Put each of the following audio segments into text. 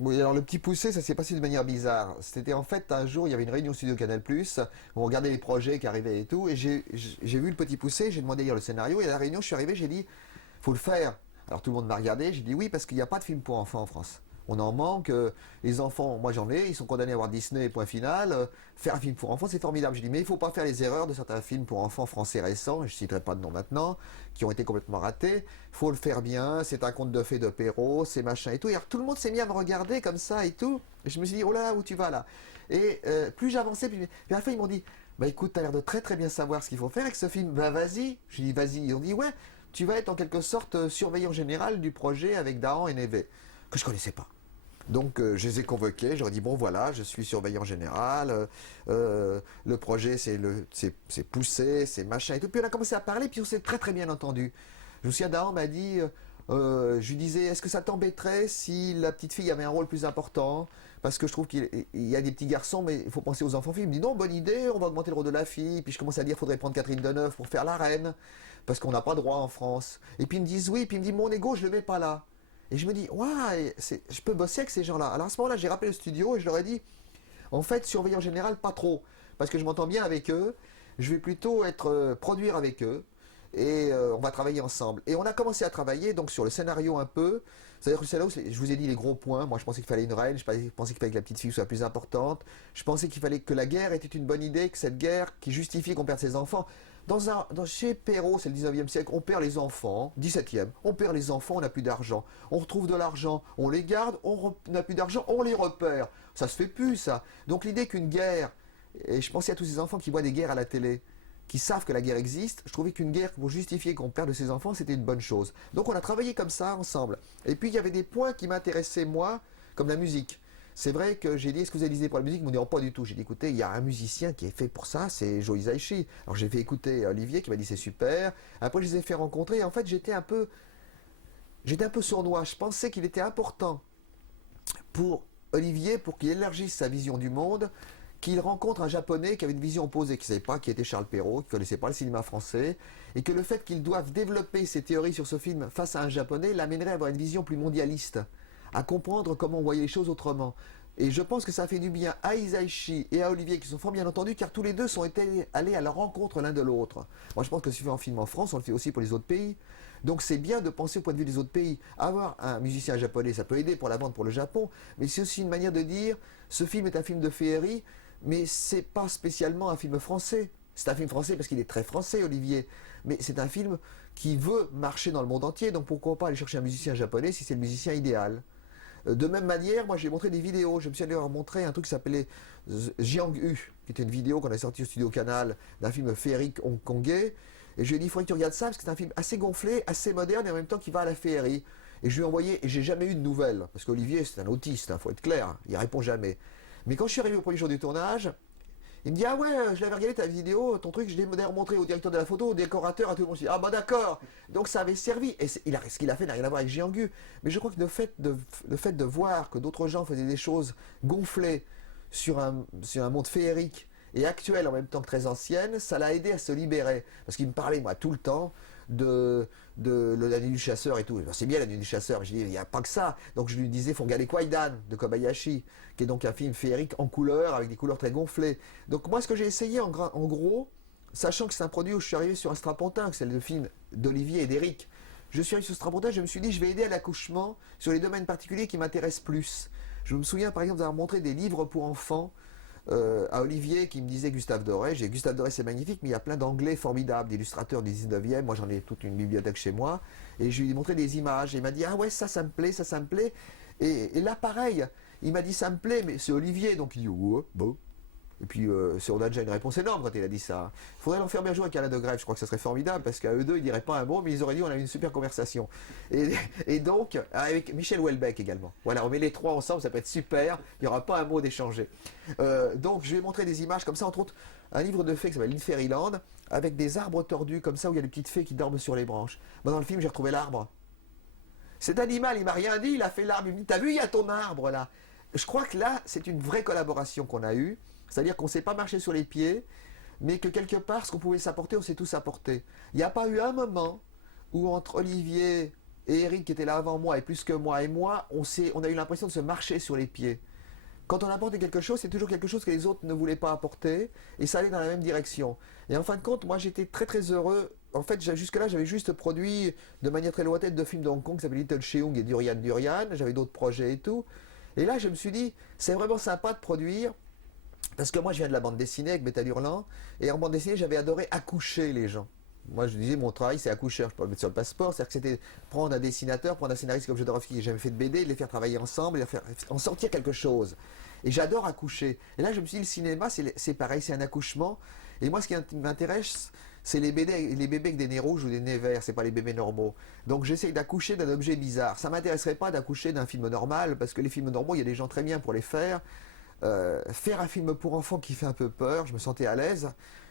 Oui, alors le petit poussé, ça s'est passé de manière bizarre. C'était en fait un jour, il y avait une réunion studio Canal+, où on regardait les projets qui arrivaient et tout, et j'ai vu le petit poussé, j'ai demandé à lire le scénario, et à la réunion, je suis arrivé, j'ai dit, faut le faire. Alors tout le monde m'a regardé, j'ai dit oui, parce qu'il n'y a pas de film pour enfants en France. On en manque, les enfants, moi j'en ai, ils sont condamnés à voir Disney, point final. Faire un film pour enfants, c'est formidable. J'ai dit, mais il ne faut pas faire les erreurs de certains films pour enfants français récents, et je ne citerai pas de nom maintenant, qui ont été complètement ratés. Il faut le faire bien, c'est un conte de fées de Perrault, c'est machin et tout. Et alors tout le monde s'est mis à me regarder comme ça et tout. Et je me suis dit, oh là là, où tu vas là? Et plus j'avançais, plus... Puis à la fin, ils m'ont dit, bah écoute, t'as l'air de très très bien savoir ce qu'il faut faire avec ce film. Bah vas-y. Je dis, vas-y. Ils ont dit, ouais, tu vas être en quelque sorte surveillant général du projet avec Dahan et Nevé, que je connaissais pas. Donc je les ai convoqués, j'aurais dit bon voilà, je suis surveillant général, le projet c'est poussé, c'est machin et tout. Puis on a commencé à parler, puis on s'est très très bien entendu. Je me souviens, Dahan m'a dit, je lui disais, est-ce que ça t'embêterait si la petite fille avait un rôle plus important? Parce que je trouve qu'il y a des petits garçons, mais il faut penser aux enfants filles. Il me dit non, bonne idée, on va augmenter le rôle de la fille. Puis je commence à dire, faudrait prendre Catherine Deneuve pour faire la reine, parce qu'on n'a pas droit en France. Et puis ils me disent oui, puis il me dit mon ego, je le mets pas là. Et je me dis, ouais, je peux bosser avec ces gens-là. Alors à ce moment-là, j'ai rappelé le studio et je leur ai dit, en fait, surveillant général, pas trop. Parce que je m'entends bien avec eux. Je vais plutôt être produire avec eux. Et on va travailler ensemble. Et on a commencé à travailler donc sur le scénario un peu. C'est-à-dire que le scénario, je vous ai dit les gros points. Moi, je pensais qu'il fallait une reine. Je pensais qu'il fallait que la petite fille soit plus importante. Je pensais qu'il fallait que la guerre était une bonne idée, que cette guerre qui justifiait qu'on perde ses enfants. Chez Perrault, c'est le 19e siècle, on perd les enfants, 17e, on perd les enfants, on n'a plus d'argent. On retrouve de l'argent, on les garde, on n'a plus d'argent, on les repère. Ça se fait plus, ça. Donc l'idée qu'une guerre, et je pensais à tous ces enfants qui voient des guerres à la télé, qui savent que la guerre existe, je trouvais qu'une guerre pour justifier qu'on perde ses enfants, c'était une bonne chose. Donc on a travaillé comme ça ensemble. Et puis il y avait des points qui m'intéressaient moi, comme la musique. C'est vrai que j'ai dit, est-ce que vous avez lisé pour la musique? Ils m'ont dit, oh, pas du tout. J'ai dit, écoutez, il y a un musicien qui est fait pour ça, c'est Joe Hisaishi. Alors j'ai fait écouter Olivier qui m'a dit, c'est super. Après, je les ai fait rencontrer. Et en fait, j'étais un peu sournois. Je pensais qu'il était important pour Olivier, pour qu'il élargisse sa vision du monde, qu'il rencontre un japonais qui avait une vision opposée, qui ne savait pas qui était Charles Perrault, qui ne connaissait pas le cinéma français, et que le fait qu'il doive développer ses théories sur ce film face à un japonais l'amènerait à avoir une vision plus mondialiste, à comprendre comment on voyait les choses autrement. Et je pense que ça a fait du bien à Hisaishi et à Olivier, qui sont fort bien entendus, car tous les deux sont allés à la rencontre l'un de l'autre. Moi, je pense que si on fait un film en France, on le fait aussi pour les autres pays. Donc c'est bien de penser au point de vue des autres pays. Avoir un musicien japonais, ça peut aider pour la vente pour le Japon, mais c'est aussi une manière de dire, ce film est un film de féerie, mais c'est pas spécialement un film français. C'est un film français parce qu'il est très français, Olivier. Mais c'est un film qui veut marcher dans le monde entier. Donc pourquoi pas aller chercher un musicien japonais si c'est le musicien idéal? De même manière, moi j'ai montré des vidéos. Je me suis allé leur montrer un truc qui s'appelait Jiang-Hu, qui était une vidéo qu'on a sortie au studio Canal d'un film féerique hongkongais. Et je lui ai dit, il faudrait que tu regardes ça parce que c'est un film assez gonflé, assez moderne et en même temps qui va à la féerie. Et je lui ai envoyé, et j'ai jamais eu de nouvelles. Parce qu'Olivier, c'est un autiste, faut être clair, il répond jamais. Mais quand je suis arrivé au premier jour du tournage, il me dit, ah ouais, je l'avais regardé ta vidéo, ton truc, je l'ai montré au directeur de la photo, au décorateur, à tout le monde. Je dis, ah bah d'accord. Donc ça avait servi. Et ce qu'il a fait n'a rien à voir avec Jiangu. Mais je crois que le fait de voir que d'autres gens faisaient des choses gonflées sur un monde féerique et actuel en même temps que très ancienne, ça l'a aidé à se libérer. Parce qu'il me parlait, moi, tout le temps de la nuit du chasseur et tout. C'est bien la nuit du chasseur, mais je dis, il n'y a pas que ça. Donc je lui disais, il faut regarder Kwaidan de Kobayashi, qui est donc un film féerique en couleur, avec des couleurs très gonflées. Donc moi, ce que j'ai essayé en gros, sachant que c'est un produit où je suis arrivé sur un strapontin, que c'est le film d'Olivier et d'Éric, je suis arrivé sur ce strapontin, je me suis dit, je vais aider à l'accouchement sur les domaines particuliers qui m'intéressent plus. Je me souviens par exemple d'avoir montré des livres pour enfants à Olivier qui me disait Gustave Doré. J'ai Gustave Doré, c'est magnifique, mais il y a plein d'anglais formidables, d'illustrateurs du 19e. Moi, j'en ai toute une bibliothèque chez moi. Et je lui ai montré des images. Et il m'a dit, ah ouais, ça me plaît, ça me plaît. Et là, pareil, il m'a dit, ça me plaît, mais c'est Olivier. Donc il dit, ouais, bon. Et puis, on a déjà une réponse énorme quand il a dit ça. Il faudrait l'enfermer un jour avec Alain de Grève, je crois que ça serait formidable, parce qu'à eux deux, ils diraient pas un mot, mais ils auraient dit on a eu une super conversation. Et donc, avec Michel Houellebecq également. Voilà, on met les trois ensemble, ça peut être super, il n'y aura pas un mot d'échanger. Donc, je vais montrer des images comme ça, entre autres, un livre de fées qui s'appelle In Fairyland, avec des arbres tordus, comme ça, où il y a des petites fées qui dorment sur les branches. Ben, dans le film, j'ai retrouvé l'arbre. Cet animal, il m'a rien dit, il a fait l'arbre, il me dit, t'as vu, il y a ton arbre là. Je crois que là, c'est une vraie collaboration qu'on a eue. C'est-à-dire qu'on ne s'est pas marché sur les pieds, mais que quelque part, ce qu'on pouvait s'apporter, on s'est tous apporté. Il n'y a pas eu un moment où entre Olivier et Eric qui était là avant moi, et plus que moi, et moi, on a eu l'impression de se marcher sur les pieds. Quand on apportait quelque chose, c'est toujours quelque chose que les autres ne voulaient pas apporter, et ça allait dans la même direction. Et en fin de compte, moi j'étais très très heureux. En fait, jusque-là, j'avais juste produit de manière très lointaine deux films de Hong Kong qui s'appelaient Little Cheung et Durian Durian. J'avais d'autres projets et tout. Et là, je me suis dit, c'est vraiment sympa de produire, parce que moi je viens de la bande dessinée avec Métal Hurlant, et en bande dessinée, j'avais adoré accoucher les gens. Moi, je disais, mon travail, c'est accoucheur. Je peux le mettre sur le passeport. C'est-à-dire que c'était prendre un dessinateur, prendre un scénariste comme Jodorowsky qui n'a jamais fait de BD, les faire travailler ensemble, les faire en sortir quelque chose. Et j'adore accoucher. Et là, je me suis dit, le cinéma, c'est pareil, c'est un accouchement. Et moi, ce qui m'intéresse, c'est les bébés avec des nez rouges ou des nez verts. C'est pas les bébés normaux. Donc, j'essaye d'accoucher d'un objet bizarre. Ça m'intéresserait pas d'accoucher d'un film normal, parce que les films normaux, il y a des gens très bien pour les faire. Faire un film pour enfants qui fait un peu peur, je me sentais à l'aise.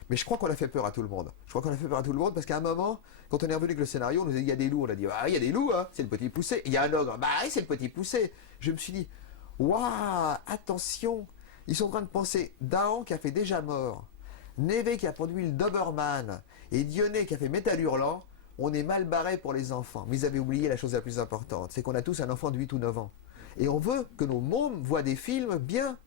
Mais je crois qu'on a fait peur à tout le monde. Je crois qu'on a fait peur à tout le monde parce qu'à un moment, quand on est revenu avec le scénario, on nous a dit il y a des loups. On a dit ah, il y a des loups, hein, c'est le petit poussé. Il y a un ogre, bah c'est le petit poussé. Je me suis dit waouh, attention, ils sont en train de penser Dahan qui a fait Déjà Mort, Neve qui a produit le Doberman et Dionnet qui a fait Métal Hurlant. On est mal barré pour les enfants. Mais ils avaient oublié la chose la plus importante, c'est qu'on a tous un enfant de 8 ou 9 ans. Et on veut que nos mômes voient des films bien.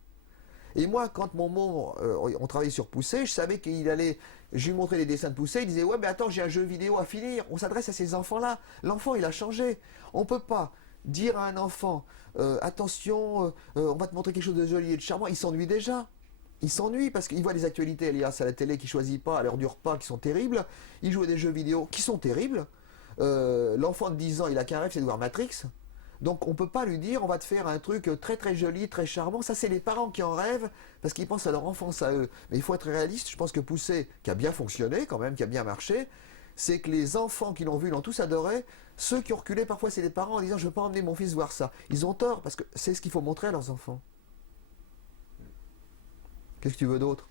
Et moi, quand mon môme, on travaillait sur Poussé, je savais qu'il allait. Je lui montrais les dessins de Poussé, il disait ouais, mais attends, j'ai un jeu vidéo à finir. On s'adresse à ces enfants-là. L'enfant, il a changé. On ne peut pas dire à un enfant attention, on va te montrer quelque chose de joli et de charmant. Il s'ennuie déjà. Il s'ennuie parce qu'il voit des actualités liées à la télé qu'il ne choisit pas, à l'heure du repas, qui sont terribles. Il joue à des jeux vidéo qui sont terribles. L'enfant de 10 ans, il a qu'un rêve, c'est de voir Matrix. Donc on ne peut pas lui dire on va te faire un truc très très joli, très charmant. Ça c'est les parents qui en rêvent parce qu'ils pensent à leur enfance à eux. Mais il faut être réaliste, je pense que Poussé, qui a bien fonctionné quand même, qui a bien marché, c'est que les enfants qui l'ont vu l'ont tous adoré. Ceux qui ont reculé parfois c'est les parents en disant je ne veux pas emmener mon fils voir ça. Ils ont tort parce que c'est ce qu'il faut montrer à leurs enfants. Qu'est-ce que tu veux d'autre ?